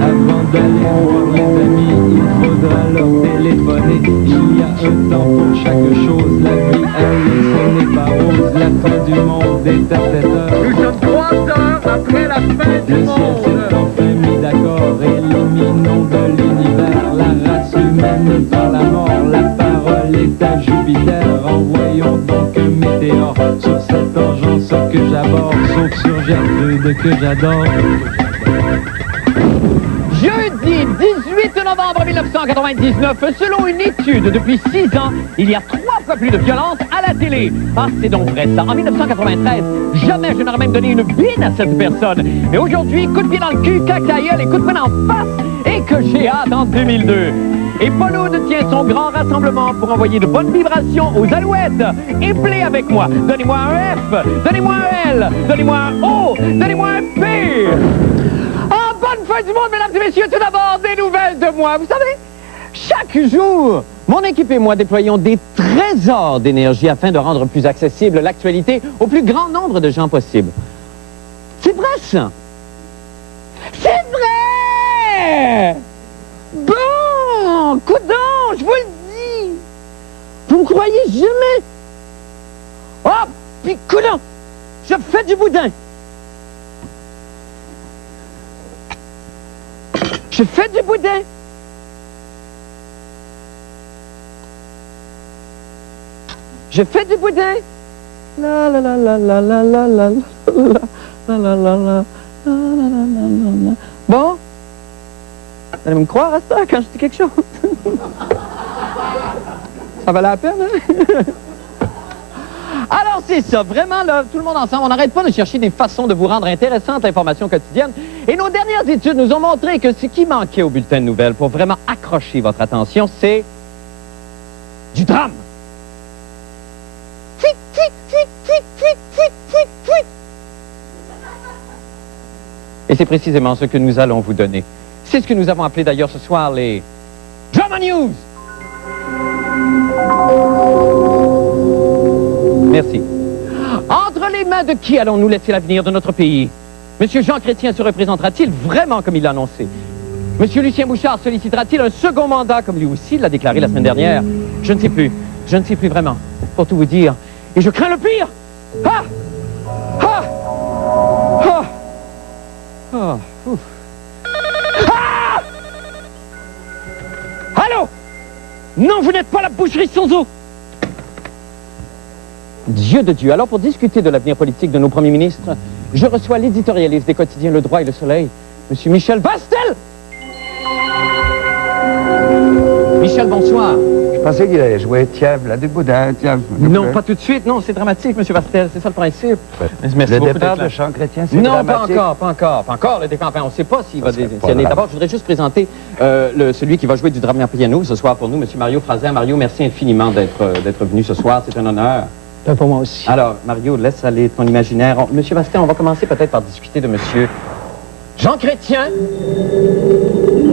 Avant d'aller voir les amis, il faudra leur téléphoner. Il y a un temps pour chaque chose, la vie elle, ce n'est pas rose. La fin du monde est à 7 heures. Nous sommes 3 heures après la fin du Le ciel monde. s'est enfin mis d'accord, éliminons de l'univers la race humaine par la mort. La parole est à Jupiter, envoyons donc un météore sur cette engeance que j'aborde, sauf sur Gertrude que j'adore. Jeudi 18 novembre 1999, selon une étude, depuis 6 ans, il y a 3 fois plus de violence à la télé. Ah, c'est donc vrai ça. En 1993, jamais je n'aurais même donné une bine à cette personne. Mais aujourd'hui, coup de pied dans le cul, cacaïeul et coup de poing en face, et que j'ai hâte en 2002. Et Paul Oud tient son grand rassemblement pour envoyer de bonnes vibrations aux alouettes. Éplez avec moi. Donnez-moi un F, donnez-moi un L, donnez-moi un O, donnez-moi un P. Bonne fin du monde, mesdames et messieurs. Tout d'abord, des nouvelles de moi. Vous savez, chaque jour, mon équipe et moi déployons des trésors d'énergie afin de rendre plus accessible l'actualité au plus grand nombre de gens possible. C'est vrai, ça? C'est vrai! Bon, coudonc, je vous le dis. Vous me croyez jamais? Oh, puis coudonc, je fais du boudin. Je fais du boudin. Je fais du boudin. La la la la la la la la la la la la la. Bon, vous allez me croire à ça quand je dis quelque chose. Ça valait la peine, hein? Alors c'est ça, vraiment là, tout le monde ensemble, on n'arrête pas de chercher des façons de vous rendre intéressante l'information quotidienne. Et nos dernières études nous ont montré que ce qui manquait au bulletin de nouvelles pour vraiment accrocher votre attention, c'est du drame. Fuit, fuit, fuit, fuit, fuit, fuit, fuit, fuit. Et c'est précisément ce que nous allons vous donner. C'est ce que nous avons appelé d'ailleurs ce soir les Drama News. Merci. Entre les mains de qui allons-nous laisser l'avenir de notre pays? Monsieur Jean Chrétien se représentera-t-il vraiment comme il l'a annoncé? Monsieur Lucien Bouchard sollicitera-t-il un second mandat comme lui aussi l'a déclaré la semaine dernière? Je ne sais plus. Je ne sais plus vraiment. Pour tout vous dire. Et je crains le pire! Ah! Ah! Ah! Ah! Ouf. Ah! Allô? Non, vous n'êtes pas la boucherie sans eau! Dieu de Dieu. Alors, pour discuter de l'avenir politique de nos premiers ministres, je reçois l'éditorialiste des quotidiens Le Droit et Le Soleil, M. Michel Bastel. Michel, bonsoir. Je pensais qu'il allait jouer Tiens, la du boudin, tiens. Non, pas tout de suite. Non, c'est dramatique, M. Bastel. C'est ça le principe. Merci le départ de Jean Chrétien, c'est dramatique. Non, pas encore. Le décor, enfin, on ne sait pas s'il va démissionner. D'abord, je voudrais juste présenter celui qui va jouer du drame piano ce soir pour nous, M. Mario Fraser. Mario, merci infiniment d'être venu ce soir. C'est un honneur. Pour moi aussi. Alors, Mario, laisse aller ton imaginaire. Monsieur Bastel, on va commencer peut-être par discuter de Monsieur Jean Chrétien,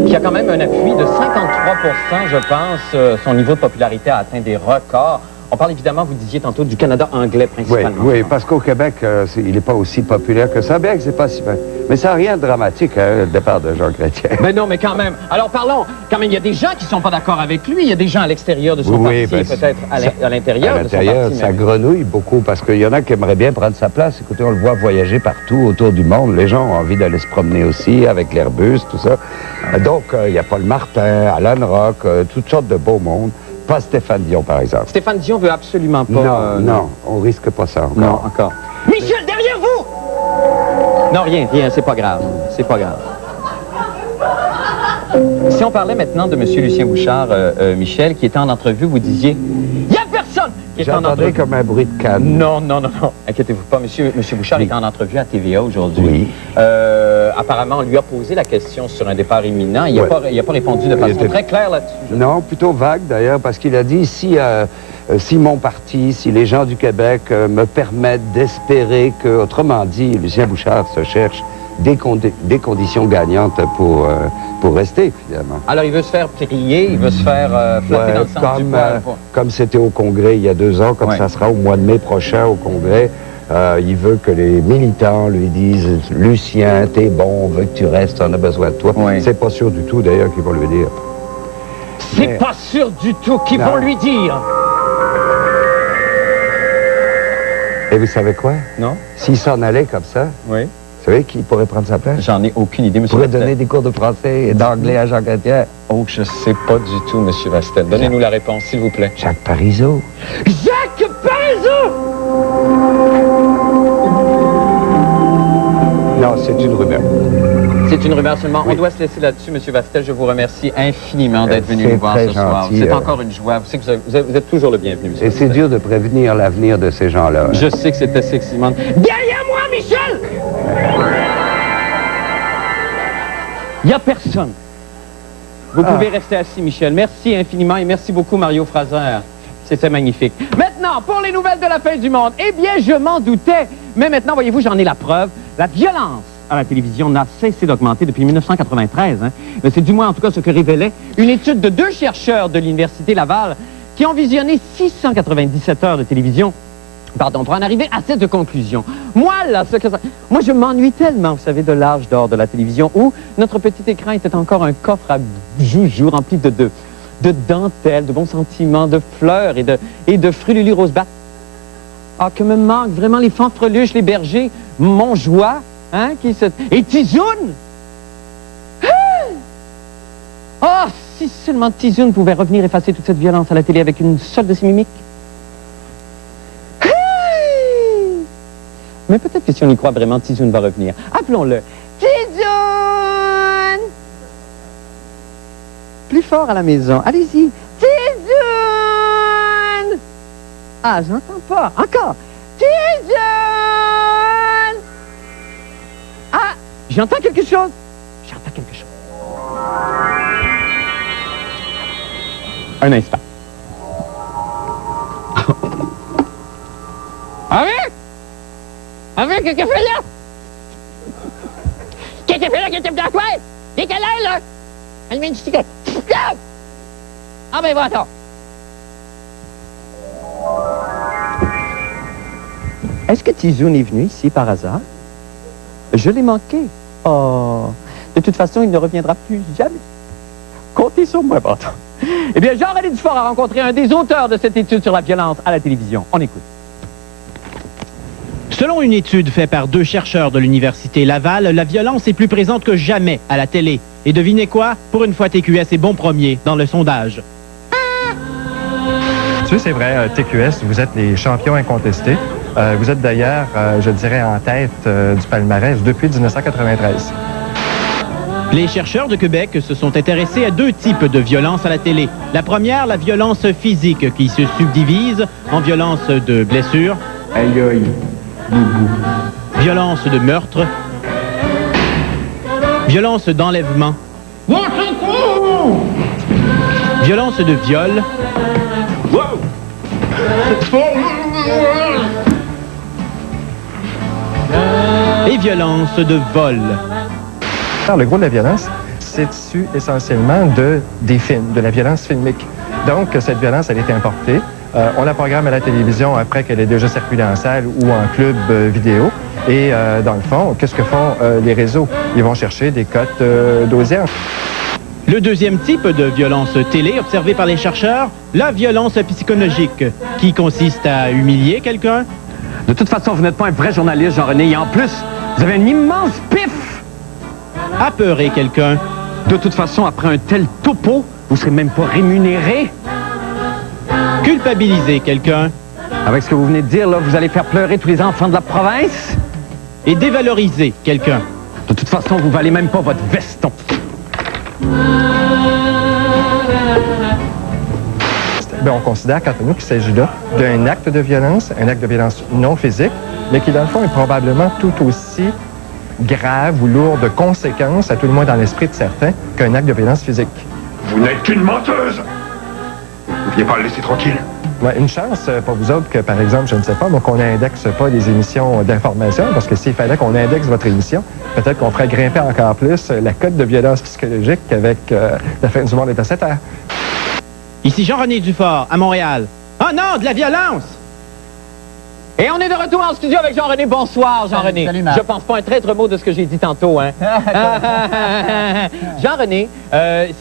qui a quand même un appui de 53%, je pense. Son niveau de popularité a atteint des records. On parle évidemment, vous disiez tantôt, du Canada anglais principalement. Oui, parce qu'au Québec, il n'est pas aussi populaire que ça. Bien que c'est pas si bien. Mais ça n'a rien de dramatique, hein, le départ de Jean Chrétien. Mais non, mais quand même. Alors parlons, quand même, il y a des gens qui ne sont pas d'accord avec lui. Il y a des gens à l'extérieur de son parti, peut-être à l'intérieur de son parti. Ça grenouille beaucoup, parce qu'il y en a qui aimeraient bien prendre sa place. Écoutez, on le voit voyager partout autour du monde. Les gens ont envie d'aller se promener aussi avec l'Airbus, tout ça. Donc, il y a Paul Martin, Alan Rock, toutes sortes de beaux mondes. Pas Stéphane Dion, par exemple. Stéphane Dion veut absolument pas... Non, on risque pas ça encore. Non, encore. Michel, derrière vous! Non, rien, c'est pas grave. C'est pas grave. Si on parlait maintenant de M. Lucien Bouchard, Michel, qui était en entrevue, vous disiez... Il n'y a personne qui est en entrevue. J'entendais comme un bruit de canne. Non. Inquiétez-vous pas. Monsieur Bouchard est en entrevue à TVA aujourd'hui. Oui. Apparemment, on lui a posé la question sur un départ imminent. Il n'a pas répondu de façon très claire là-dessus. Non, plutôt vague d'ailleurs, parce qu'il a dit si mon parti, si les gens du Québec me permettent d'espérer que, autrement dit, Lucien Bouchard se cherche des conditions gagnantes pour rester, finalement. Alors, il veut se faire prier, il veut se faire flatter dans le sens du poil. Comme c'était au Congrès il y a 2 ans, comme ça sera au mois de mai prochain au Congrès, Il veut que les militants lui disent « Lucien, t'es bon, on veut que tu restes, on a besoin de toi. Oui. » C'est pas sûr du tout, d'ailleurs, qu'ils vont lui dire. C'est pas sûr du tout qu'ils vont lui dire. Et vous savez quoi? Non? S'il s'en allait comme ça, Oui. vous savez qui pourrait prendre sa place? J'en ai aucune idée, Il monsieur pourrait Vastel. donner des cours de français et d'anglais à Jean Chrétien. Oh, je sais pas du tout, monsieur Vastel. Donnez-nous la réponse, s'il vous plaît. Jacques Parizeau. Jacques Parizeau! Non, c'est une rumeur. C'est une rumeur seulement. Oui. On doit se laisser là-dessus, monsieur Vastel. Je vous remercie infiniment d'être venu C'est nous voir très ce soir. gentil, C'est encore une joie. Vous savez que vous êtes toujours le bienvenu, monsieur Et Vastel. c'est dur de prévenir l'avenir de ces gens-là. Je sais que c'est assez excitant. Derrière moi, Michel! Il n'y a personne. Vous pouvez rester assis, Michel. Merci infiniment et merci beaucoup, Mario Fraser. C'était magnifique. Maintenant, pour les nouvelles de la fin du monde, eh bien, je m'en doutais. Mais maintenant, voyez-vous, j'en ai la preuve. La violence à la télévision n'a cessé d'augmenter depuis 1993. Mais c'est du moins, en tout cas, ce que révélait une étude de 2 chercheurs de l'Université Laval qui ont visionné 697 heures de télévision. Pardon, pour en arriver à cette conclusion. Moi, là, moi, je m'ennuie tellement, vous savez, de l'âge d'or de la télévision où notre petit écran était encore un coffre à joujoux rempli de dentelles, de bons sentiments, de fleurs et de frululu rose-bat. Ah, que me manquent vraiment les fanfreluches, les bergers, Montjoie, hein, et Tizoun! Ah! Oh, si seulement Tizoun pouvait revenir effacer toute cette violence à la télé avec une seule de ses mimiques. Mais peut-être que si on y croit vraiment, Tizoun va revenir. Appelons-le. Tizoun! Plus fort à la maison. Allez-y. Tizoun! Ah, j'entends pas. Encore. Tizoun! Ah, j'entends quelque chose. J'entends quelque chose. Un instant. Avec? Avec, qu'est-ce que fait là? Qu'est-ce que fait là? Qu'est-ce que fait quoi? Des câlins, là? Elle met une stickette. Ah, ben, va-t'en. Est-ce que Tizoun est venu ici par hasard? Je l'ai manqué. Oh, de toute façon, il ne reviendra plus jamais. Comptez sur moi, pardon. Eh bien, Jean-René Dufort a rencontré un des auteurs de cette étude sur la violence à la télévision. On écoute. Selon une étude faite par 2 chercheurs de l'Université Laval, la violence est plus présente que jamais à la télé. Et devinez quoi? Pour une fois, TQS est bon premier dans le sondage. Tu sais, c'est vrai, TQS, vous êtes les champions incontestés. Vous êtes d'ailleurs, je dirais, en tête du palmarès depuis 1993. Les chercheurs de Québec se sont intéressés à 2 types de violences à la télé. La première, la violence physique, qui se subdivise en violence de blessure, Aïe, aïe. violence de meurtre, violence d'enlèvement, violence de viol, et violence de vol. Alors, le gros de la violence, c'est issu essentiellement des films, de la violence filmique. Donc, cette violence, elle est importée. On la programme à la télévision après qu'elle ait déjà circulé en salle ou en club vidéo. Et dans le fond, qu'est-ce que font les réseaux? Ils vont chercher des cotes d'audience. Le deuxième type de violence télé observé par les chercheurs, la violence psychologique, qui consiste à humilier quelqu'un, De toute façon, vous n'êtes pas un vrai journaliste, Jean-René. Et en plus, vous avez un immense pif. apeurer quelqu'un, De toute façon, après un tel topo, vous serez même pas rémunéré. culpabiliser quelqu'un Avec ce que vous venez de dire, là, vous allez faire pleurer tous les enfants de la province. et dévaloriser quelqu'un. De toute façon, vous valez même pas votre veston. Bien, on considère, quant à nous, qu'il s'agit là d'un acte de violence non physique, mais qui, dans le fond, est probablement tout aussi grave ou lourd de conséquences, à tout le moins dans l'esprit de certains, qu'un acte de violence physique. Vous n'êtes qu'une menteuse! Vous ne pouviez pas le laisser tranquille? Ouais, une chance pour vous autres que, par exemple, je ne sais pas, donc qu'on n'indexe pas les émissions d'information, parce que s'il fallait qu'on indexe votre émission, peut-être qu'on ferait grimper encore plus la cote de violence psychologique avec la fin du monde est à 7 heures. Ici Jean-René Dufort, à Montréal. Oh non, de la violence! Et on est de retour en studio avec Jean-René. Bonsoir, Jean-René. Salut, Marc. Je pense pas un traître mot de ce que j'ai dit tantôt, hein. Jean-René,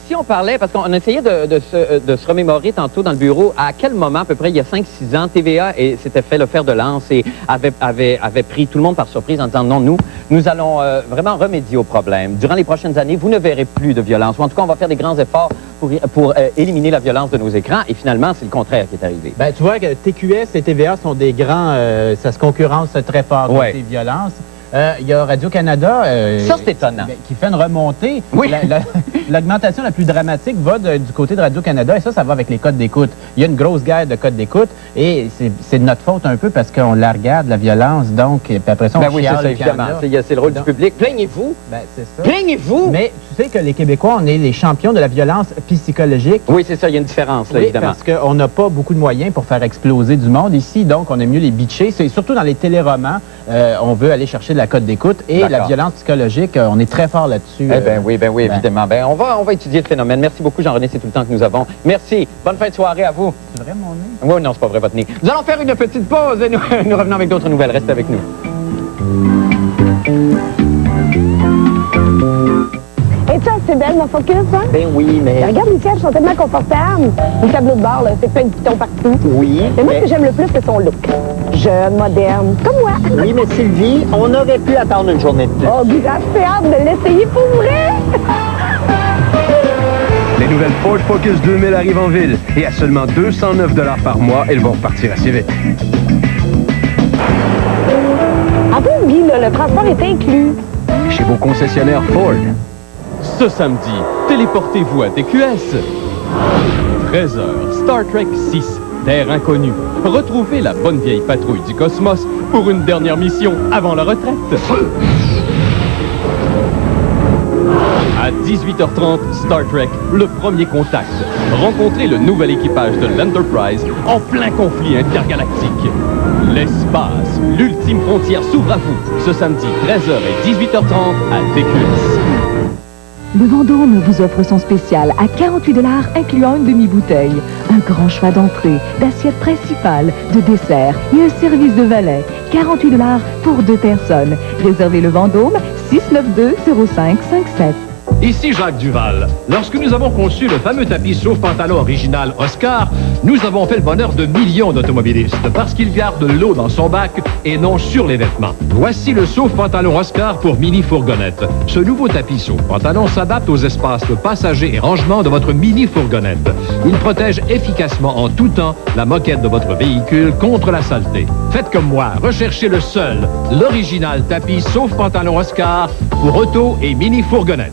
si on parlait, parce qu'on essayait de se remémorer tantôt dans le bureau, à quel moment, à peu près il y a 5-6 ans, TVA s'était fait le fer de lance et avait pris tout le monde par surprise en disant non, nous allons vraiment remédier au problème. Durant les prochaines années, vous ne verrez plus de violence. Ou en tout cas, on va faire des grands efforts pour éliminer la violence de nos écrans. Et finalement, c'est le contraire qui est arrivé. Ben, tu vois que TQS et TVA sont des grands... ça se concurrence très fort contre les violences. Il y a Radio-Canada ça, c'est étonnant. Qui fait une remontée. Oui. L'augmentation la plus dramatique va du côté de Radio-Canada et ça va avec les codes d'écoute. Il y a une grosse guerre de codes d'écoute et c'est de notre faute un peu parce qu'on la regarde, la violence, donc, et puis après ça, on oui, c'est ça, évidemment. C'est le rôle du public. Plaignez-vous. Ben, c'est ça. Plaignez-vous. Mais tu sais que les Québécois, on est les champions de la violence psychologique. Oui, c'est ça, il y a une différence, là, oui, évidemment. parce qu'on n'a pas beaucoup de moyens pour faire exploser du monde ici, donc on aime mieux les bitcher. C'est surtout dans les téléromans, on veut aller chercher de la cote d'écoute et la violence psychologique, on est très fort là-dessus. Eh bien oui, évidemment. Ben, on va étudier le phénomène. Merci beaucoup, Jean-René, c'est tout le temps que nous avons. Merci. Bonne fin de soirée à vous. C'est vrai, mon nez? Oui, non, c'est pas vrai, votre nez. Nous allons faire une petite pause et nous revenons avec d'autres nouvelles. Restez avec nous. Es-tu assez belle, mon focus, hein? Ben oui, mais... Regarde, les sièges sont tellement confortables. Le tableau de bord, là, c'est plein de boutons partout. Oui, Mais moi, ce que j'aime le plus, c'est son look. Jeune, moderne, comme moi. Oui, mais Sylvie, on aurait pu attendre une journée de plus. Oh, j'ai assez hâte de l'essayer pour vrai! Les nouvelles Ford Focus 2000 arrivent en ville et à seulement 209 $ par mois, elles vont repartir assez vite. En plus, Guy, là, le transport est inclus. Chez vos concessionnaires Ford. Ce samedi, téléportez-vous à TQS. 13h, Star Trek 6, Terre inconnue. Retrouvez la bonne vieille patrouille du cosmos pour une dernière mission avant la retraite. À 18h30, Star Trek, le premier contact. Rencontrez le nouvel équipage de l'Enterprise en plein conflit intergalactique. L'espace, l'ultime frontière s'ouvre à vous. Ce samedi, 13h et 18h30 à TQS. Le Vendôme vous offre son spécial à 48 $ incluant une demi-bouteille. Un grand choix d'entrée, d'assiettes principales, de desserts et un service de valet. 48 $ pour 2 personnes. Réservez le Vendôme 692-0557. Ici Jacques Duval. Lorsque nous avons conçu le fameux tapis sauve-pantalon original Oscar, nous avons fait le bonheur de millions d'automobilistes parce qu'il garde l'eau dans son bac et non sur les vêtements. Voici le sauve-pantalon Oscar pour mini-fourgonnette. Ce nouveau tapis sauve-pantalon s'adapte aux espaces de passagers et rangement de votre mini-fourgonnette. Il protège efficacement en tout temps la moquette de votre véhicule contre la saleté. Faites comme moi, recherchez le seul, l'original tapis sauve-pantalon Oscar pour auto et mini-fourgonnette.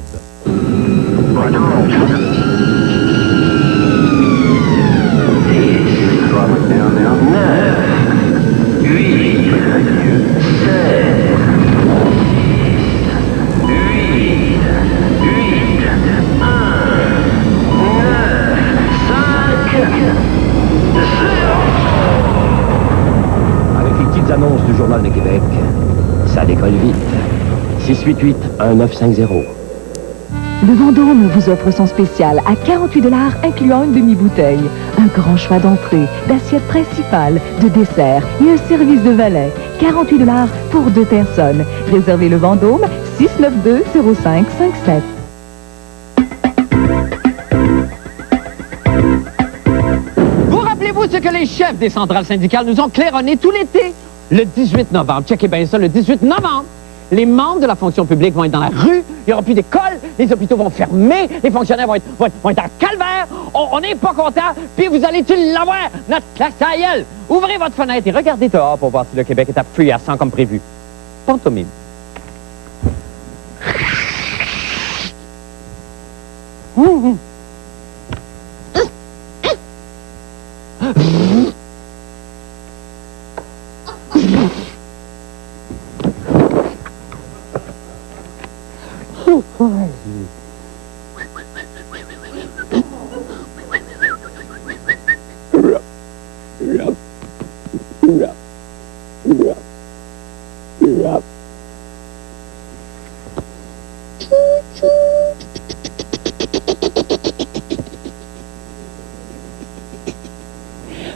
Avec les petites annonces du Journal de Québec, ça décolle vite. 688-1950. Le Vendôme vous offre son spécial à 48 $ incluant une demi-bouteille. Un grand choix d'entrée, d'assiettes principales, de desserts et un service de valet. 48 $ pour 2 personnes. Réservez le Vendôme 692-0557. Vous rappelez-vous ce que les chefs des centrales syndicales nous ont claironné tout l'été? Le 18 novembre, checkez bien ça, le 18 novembre, les membres de la fonction publique vont être dans la rue, il n'y aura plus d'école, les hôpitaux vont fermer, les fonctionnaires vont être en calvaire, on n'est pas content, puis vous allez-tu l'avoir, notre classe à gueule? Ouvrez votre fenêtre et regardez dehors pour voir si le Québec est à feu et à sang comme prévu. Pantomime.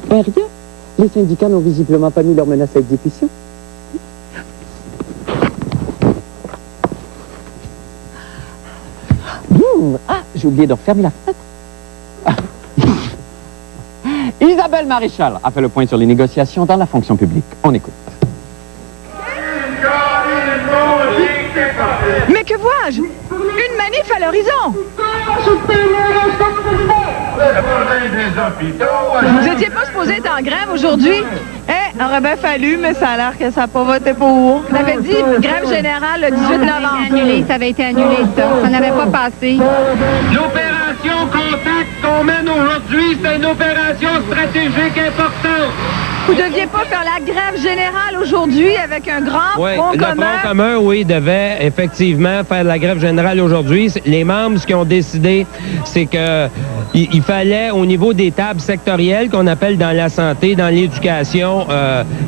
Ben rien. Les syndicats n'ont visiblement pas mis leur menace à exécution. Ah, j'ai oublié de refermer la fenêtre. Isabelle Maréchal a fait le point sur les négociations dans la fonction publique. On écoute. Mais que vois-je? Une manif à l'horizon! Vous étiez pas supposé être en grève aujourd'hui? Eh, aurait bien fallu, mais ça a l'air que ça n'a pas voté pour. On avait dit grève générale le 18 novembre. Ça avait été annulé, ça n'avait pas passé. L'opération Contact qu'on mène aujourd'hui, c'est une opération stratégique importante. Vous deviez pas faire la grève générale aujourd'hui avec un grand front commun? Le front commun, oui, devait effectivement faire la grève générale aujourd'hui. Les membres, ce qu'ils ont décidé, c'est que il fallait, au niveau des tables sectorielles, qu'on appelle dans la santé, dans l'éducation,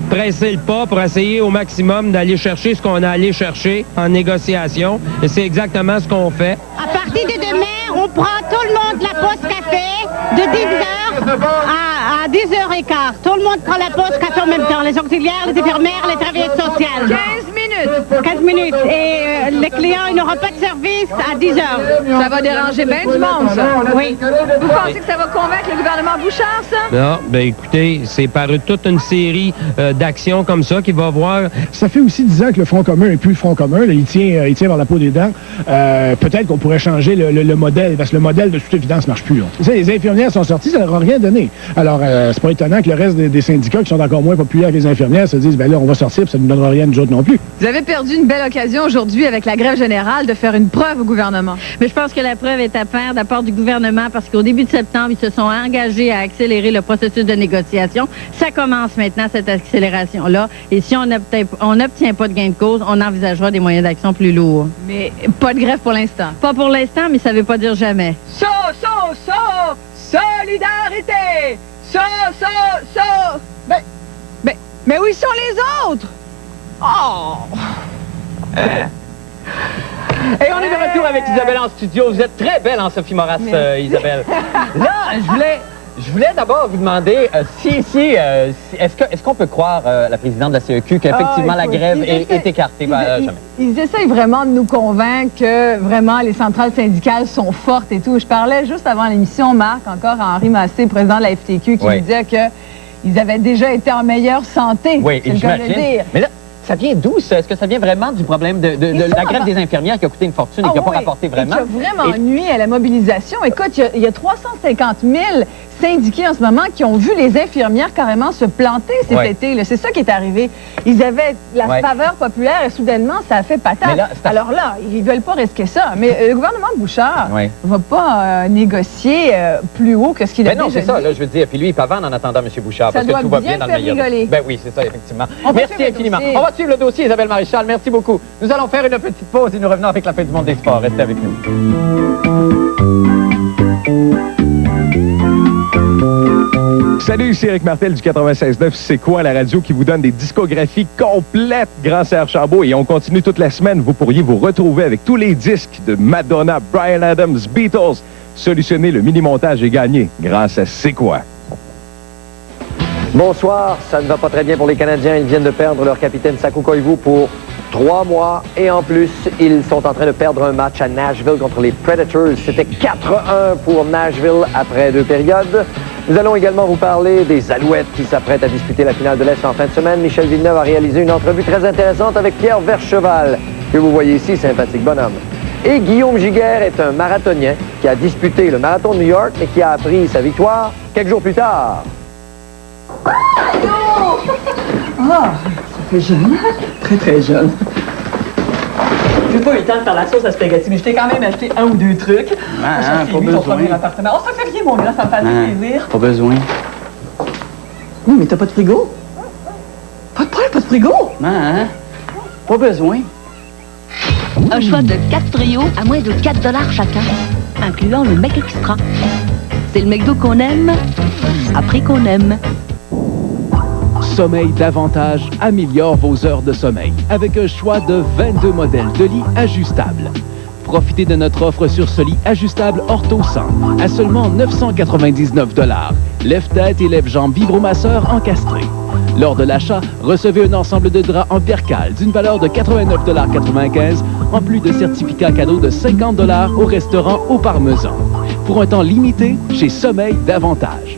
presser le pas pour essayer au maximum d'aller chercher ce qu'on a allé chercher en négociation. Et c'est exactement ce qu'on fait. À partir de demain, on prend tout le monde la pause café de 10h à 10h15. Tout le monde prend la pause café en même temps. Les auxiliaires, les infirmières, les travailleuses sociales. 15 minutes. 15 minutes. Et les clients, ils n'auront pas de service à 10h. Ça va déranger bien du monde, ça. Oui. Vous pensez que ça va convaincre le gouvernement Bouchard, ça? Non, bien écoutez, c'est par toute une série d'actions comme ça qu'il va voir. Ça fait aussi 10 ans que le Front commun n'est plus le Front commun. Là, il tient vers la peau des dents. Peut-être qu'on pourrait changer le modèle, parce que le modèle, de toute évidence, ne marche plus. Vous savez, les infirmières sont sorties, ça leur a rien donné. Alors, c'est pas étonnant que le reste des syndicats, qui sont encore moins populaires que les infirmières, se disent, ben là, on va sortir, puis ça ne nous donnera rien, nous autres non plus. Vous avez perdu une belle occasion aujourd'hui avec la grève générale de faire une preuve au gouvernement. Mais je pense que la preuve est à faire de la part du gouvernement parce qu'au début de septembre, ils se sont engagés à accélérer le processus de négociation. Ça commence maintenant, cette accélération-là. Et si on n'obtient pas de gain de cause, on envisagera des moyens d'action plus lourds. Mais pas de grève pour l'instant. Pas pour l'instant, mais ça ne veut pas dire jamais. Solidarité! Mais où sont les autres? Oh! Et on est de retour avec Isabelle en studio. Vous êtes très belle en Sophie Moras, Isabelle. Là, je voulais d'abord vous demander est-ce qu'on peut croire la présidente de la CEQ qu'effectivement la grève est écartée? Jamais. Ils essayent vraiment de nous convaincre que vraiment les centrales syndicales sont fortes et tout. Je parlais juste avant l'émission, Marc, encore à Henri Massé, président de la FTQ, qui me disait qu'ils avaient déjà été en meilleure santé. Oui, c'est le cas de le dire. Mais là, ça vient d'où, ça? Est-ce que ça vient vraiment du problème de la grève des infirmières qui a coûté une fortune et qui n'a pas rapporté vraiment? Et qui a vraiment nuit à la mobilisation. Écoute, il y a 350 000 syndiqués en ce moment qui ont vu les infirmières carrément se planter cet été. C'est ça qui est arrivé. Ils avaient la faveur populaire et soudainement, ça a fait patate. Alors là, ils ne veulent pas risquer ça. Mais le gouvernement Bouchard ne va pas négocier plus haut que ce qu'il a déjà dit. Non, c'est ça, là, je veux dire. Puis lui, il pavane en attendant M. Bouchard parce que tout va bien dans le meilleur. Rigoler. Ben oui, c'est ça, effectivement. Merci infiniment. On va suivre le dossier, Isabelle Maréchal. Merci beaucoup. Nous allons faire une petite pause et nous revenons avec la fin du monde des sports. Restez avec nous. Salut, ici Éric Martel du 96.9. C'est quoi la radio qui vous donne des discographies complètes, grand Serge Chambault? Et on continue toute la semaine. Vous pourriez vous retrouver avec tous les disques de Madonna, Bryan Adams, Beatles. Solutionner le mini-montage et gagner grâce à C'est quoi? Bonsoir, ça ne va pas très bien pour les Canadiens. Ils viennent de perdre leur capitaine Saku Koivu pour 3 mois. Et en plus, ils sont en train de perdre un match à Nashville contre les Predators. C'était 4-1 pour Nashville après 2 périodes. Nous allons également vous parler des Alouettes qui s'apprêtent à disputer la finale de l'Est en fin de semaine. Michel Villeneuve a réalisé une entrevue très intéressante avec Pierre Vercheval, que vous voyez ici, sympathique bonhomme. Et Guillaume Giguère est un marathonien qui a disputé le marathon de New York, mais qui a appris sa victoire quelques jours plus tard. Ah, ça fait jeune, très très jeune. J'ai pas eu le temps de faire la sauce à spaghetti, mais je t'ai quand même acheté 1 ou 2 trucs. Pas besoin. Premier appartement. Oh, ça fait rien, mon gars, ça me fait plaisir. Pas besoin. Oui, mais t'as pas de frigo? Pas de frigo? Pas besoin. Un choix de 4 trios à moins de 4 $ chacun, incluant le Mec Extra. C'est le McDo qu'on aime, après qu'on aime. Sommeil davantage améliore vos heures de sommeil avec un choix de 22 modèles de lits ajustables. Profitez de notre offre sur ce lit ajustable Ortho 100 à seulement 999 $. Lève-tête et lève-jambe vibromasseur encastré. Lors de l'achat, recevez un ensemble de draps en percale d'une valeur de 89,95 $, en plus de certificats cadeaux de 50 $ au restaurant Au Parmesan. Pour un temps limité, chez Sommeil Davantage.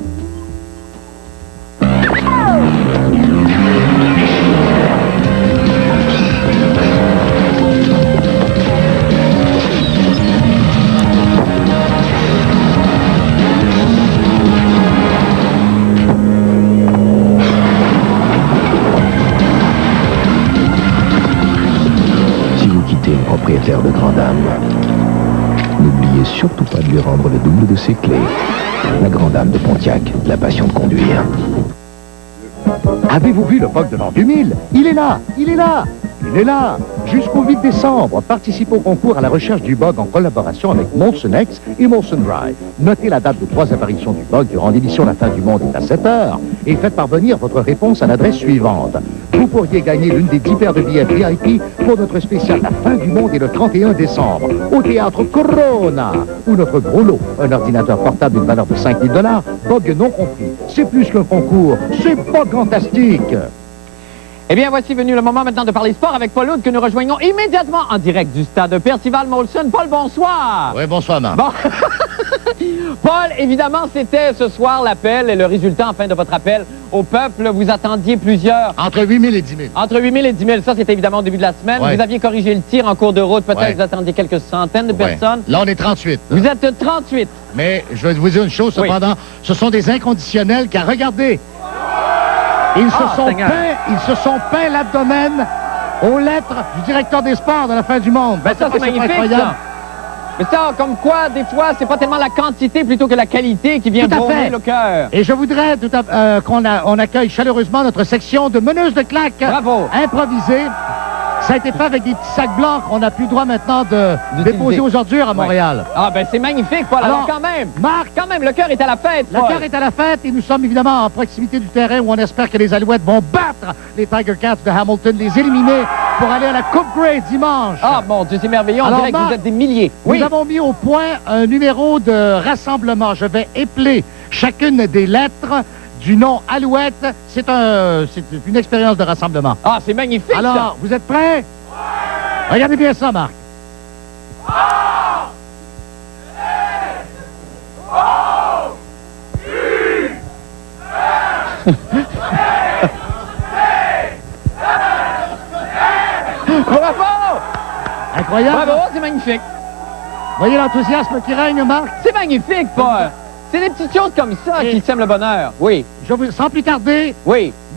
Propriétaire de Grand Dame. N'oubliez surtout pas de lui rendre le double de ses clés. La Grand Dame de Pontiac, la passion de conduire. Avez-vous vu le bug de l'an 2000? Il est là! Il est là! Il est là! Jusqu'au 8 décembre, participe au concours à la recherche du bug en collaboration avec Molson X et Molson Dry. Notez la date de 3 apparitions du bug durant l'émission La Fin du Monde est à 7 heures et faites parvenir votre réponse à l'adresse suivante. Vous pourriez gagner l'une des 10 paires de billets VIP pour notre spécial La Fin du Monde est le 31 décembre au Théâtre Corona ou notre gros lot, un ordinateur portable d'une valeur de 5 000 $, bug non compris. C'est plus qu'un concours, c'est pas fantastique! Eh bien, voici venu le moment maintenant de parler sport avec Paul Hood que nous rejoignons immédiatement en direct du stade Percival Molson. Paul, bonsoir! Oui, bonsoir, Marc. Bon. Paul, évidemment, c'était ce soir l'appel et le résultat, en fin de votre appel au peuple. Vous attendiez plusieurs... Entre 8 000 et 10 000. Entre 8 000 et 10 000. Ça, c'était évidemment au début de la semaine. Ouais. Vous aviez corrigé le tir en cours de route. Peut-être Ouais. que vous attendiez quelques centaines de personnes. Là, on est 38. Vous êtes 38. Mais je vais vous dire une chose, cependant. Ce sont des inconditionnels, car regardez, ils se sont peints l'abdomen aux lettres du directeur des sports de La Fin du Monde. Ben ça, c'est magnifique, ça. Mais ça, comme quoi, des fois, c'est pas tellement la quantité plutôt que la qualité qui vient baumer le cœur. Et je voudrais qu'on accueille chaleureusement notre section de meneuses de claques improvisées. Ça a été fait avec des petits sacs blancs qu'on n'a plus le droit maintenant de déposer aux ordures à Montréal. Ah, ben c'est magnifique, Paul. Alors, quand même, Marc, quand même, le cœur est à la fête, Le cœur est à la fête et nous sommes évidemment en proximité du terrain où on espère que les Alouettes vont battre les Tiger Cats de Hamilton, les éliminer pour aller à la Coupe Grey dimanche. Ah, mon Dieu, c'est merveilleux. On dirait que vous êtes des milliers. Nous avons mis au point un numéro de rassemblement. Je vais épeler chacune des lettres du nom Alouette. C'est une expérience de rassemblement. Ah, c'est magnifique, Alors, ça. vous êtes prêts? Regardez bien ça, Marc. Bravo! Incroyable. Bravo, c'est magnifique. Voyez l'enthousiasme qui règne, Marc? C'est magnifique, Paul. C'est des petites choses comme ça qui sèment le bonheur. Oui. Sans plus tarder,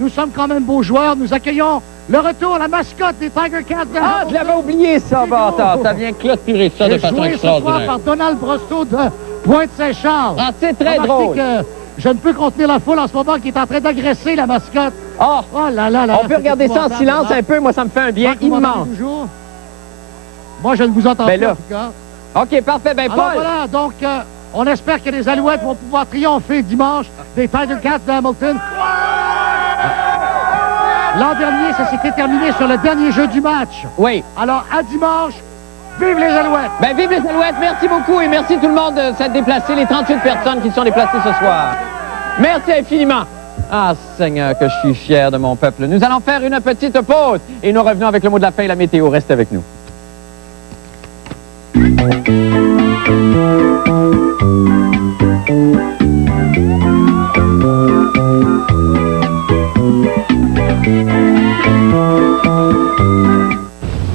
nous sommes quand même beaux joueurs. Nous accueillons le retour, la mascotte des Tiger Cats. Ah, je l'avais oublié, ça, bâtard. Ça vient clôturer ça de façon joué ce soir extraordinaire. par Donald Brosto de Pointe-Saint-Charles. Ah, c'est très drôle. Que je ne peux contenir la foule en ce moment qui est en train d'agresser la mascotte. Oh là là là. On peut regarder ça en silence un peu. Moi, ça me fait un bien immense. Moi, je ne vous entends Ben pas, là. en tout cas. OK, parfait. Ben, Paul. Alors voilà, donc, on espère que les Alouettes vont pouvoir triompher dimanche des Tiger Cats de Hamilton. L'an dernier, ça s'était terminé sur le dernier jeu du match. Oui. Alors, à dimanche, vive les Alouettes! Ben, vive les Alouettes! Merci beaucoup et merci tout le monde de s'être déplacé, les 38 personnes qui sont déplacées ce soir. Merci infiniment. Ah, Seigneur, que je suis fier de mon peuple. Nous allons faire une petite pause et nous revenons avec le mot de la fin et la météo. Restez avec nous.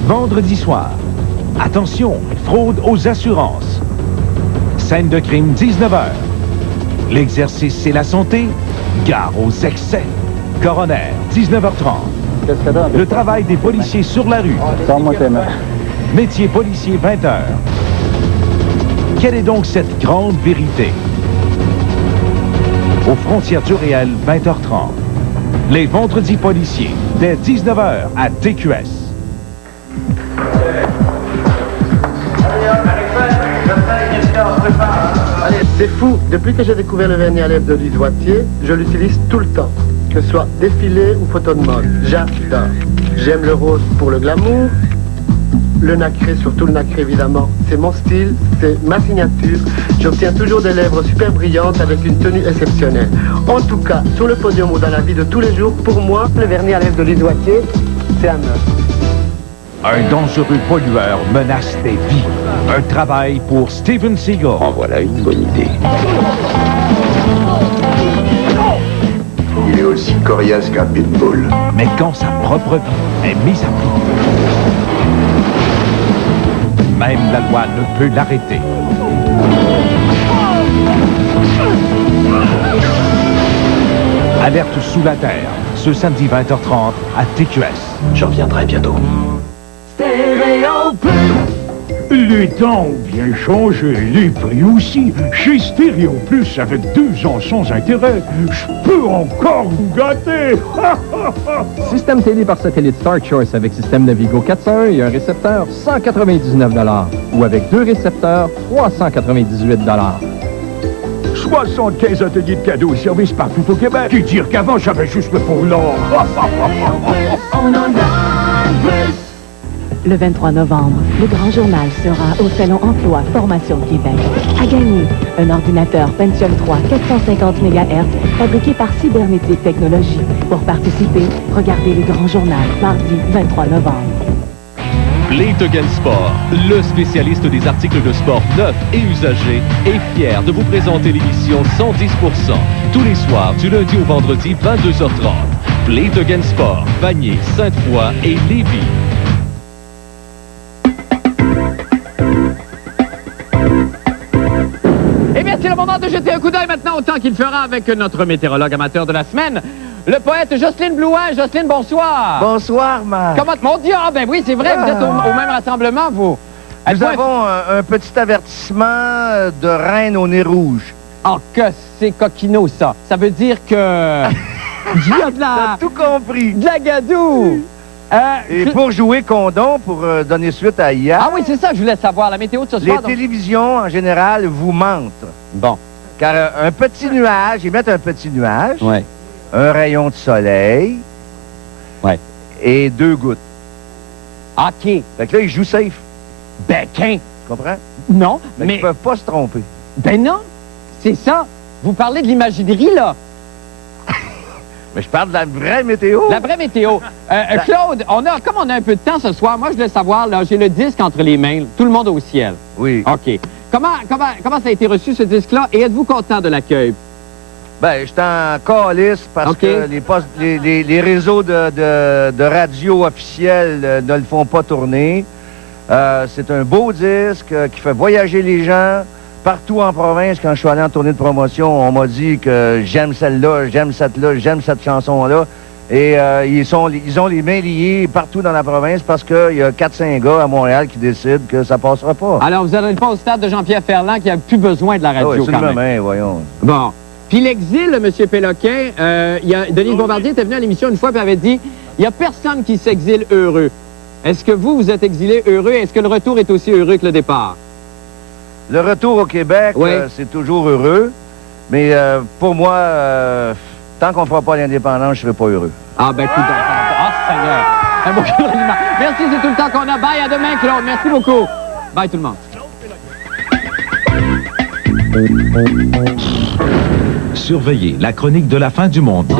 Vendredi soir. Attention, fraude aux assurances. Scène de crime, 19h. L'exercice, c'est la santé. Gare aux excès. Coroner, 19h30. Le travail des policiers sur la rue. Métier policier, 20h. Quelle est donc cette grande vérité? Aux frontières du réel, 20h30. Les vendredis policiers, dès 19h à TQS. C'est fou, depuis que j'ai découvert le vernis à lèvres de Louis Doitier, je l'utilise tout le temps, que ce soit défilé ou photo de mode. J'adore. J'aime le rose pour le glamour, le nacré, surtout le nacré évidemment. C'est mon style, c'est ma signature. J'obtiens toujours des lèvres super brillantes avec une tenue exceptionnelle. En tout cas, sur le podium ou dans la vie de tous les jours, pour moi, le vernis à lèvres de l'isoitier, c'est un meurtre. Un dangereux pollueur menace des vies. Un travail pour Steven Seagal. En voilà une bonne idée. Il est aussi coriace qu'un pitbull. Mais quand sa propre vie est mise à prix, même la loi ne peut l'arrêter. Alerte sous la terre, ce samedi 20h30 à TQS. Je reviendrai bientôt. Les temps ont bien changé, les prix aussi. Chez Stéréo Plus, avec 2 ans sans intérêt, je peux encore vous gâter. Système télé par satellite Star Choice avec système Navigo 401 et un récepteur, 199 $. Ou avec 2 récepteurs, 398 $. 75 ateliers de cadeaux et services partout au Québec. Qui dire qu'avant, j'avais juste le pour l'or. Le 23 novembre, le Grand Journal sera au Salon Emploi Formation Québec. À gagner, un ordinateur Pentium 3 450 MHz fabriqué par Cybernétique Technologies. Pour participer, regardez le Grand Journal mardi 23 novembre. Playtogen Sport, le spécialiste des articles de sport neufs et usagés, est fier de vous présenter l'émission 110% tous les soirs du lundi au vendredi 22h30. Playtogen Sport, Vanier, Sainte-Foy et Lévis. Eh bien, c'est le moment de jeter un coup d'œil maintenant au temps qu'il fera avec notre météorologue amateur de la semaine, le poète Jocelyne Blouin. Jocelyne, bonsoir. Bonsoir, Marc. Comment... Mon Dieu, ah ben oui, c'est vrai, vous êtes au même rassemblement, vous. Nous avons un petit avertissement de reine au nez rouge. Ah, que c'est coquino, ça. Ça veut dire que... Il y a de la... T'as tout compris. De la gadoue. Et pour jouer condom, pour donner suite à hier... Ah oui, c'est ça que je voulais savoir, la météo de ce soir. Les télévisions, en général, vous mentent. Bon. Car un petit nuage, ils mettent un petit nuage, ouais. Un rayon de soleil, ouais. Et 2 gouttes. OK. Fait que là, ils jouent safe. Ben, Tu comprends? Non, mais... Ils peuvent pas se tromper. Ben non, c'est ça. Vous parlez de l'imaginerie, là. Mais je parle de la vraie météo. La vraie météo. Claude, comme on a un peu de temps ce soir, moi, je voulais savoir, là, j'ai le disque entre les mains, tout le monde au ciel. Oui. OK. Comment ça a été reçu, ce disque-là, et êtes-vous content de l'accueil? Ben, je suis en calice parce que les réseaux de radio officiels ne le font pas tourner. C'est un beau disque qui fait voyager les gens. Partout en province, quand je suis allé en tournée de promotion, on m'a dit que j'aime celle-là, j'aime cette-là, j'aime cette chanson-là. Et ils ont les mains liées partout dans la province parce qu'il y a 4-5 gars à Montréal qui décident que ça passera pas. Alors, vous n'allez pas au stade de Jean-Pierre Ferland qui n'a plus besoin de la radio, oui, quand même. Main, voyons. Bon. Puis l'exil, M. Péloquin, Denise Bombardier était venu à l'émission une fois et avait dit « Il n'y a personne qui s'exile heureux. » Est-ce que vous êtes exilé heureux? Est-ce que le retour est aussi heureux que le départ? Le retour au Québec, c'est toujours heureux. Mais pour moi, tant qu'on ne fera pas l'indépendance, je ne serai pas heureux. Ah, ben, écoute, Seigneur. Un beau compliment. Merci, c'est tout le temps qu'on a. Bye, à demain, Claude. Merci beaucoup. Bye, tout le monde. Surveillez la chronique de la fin du monde.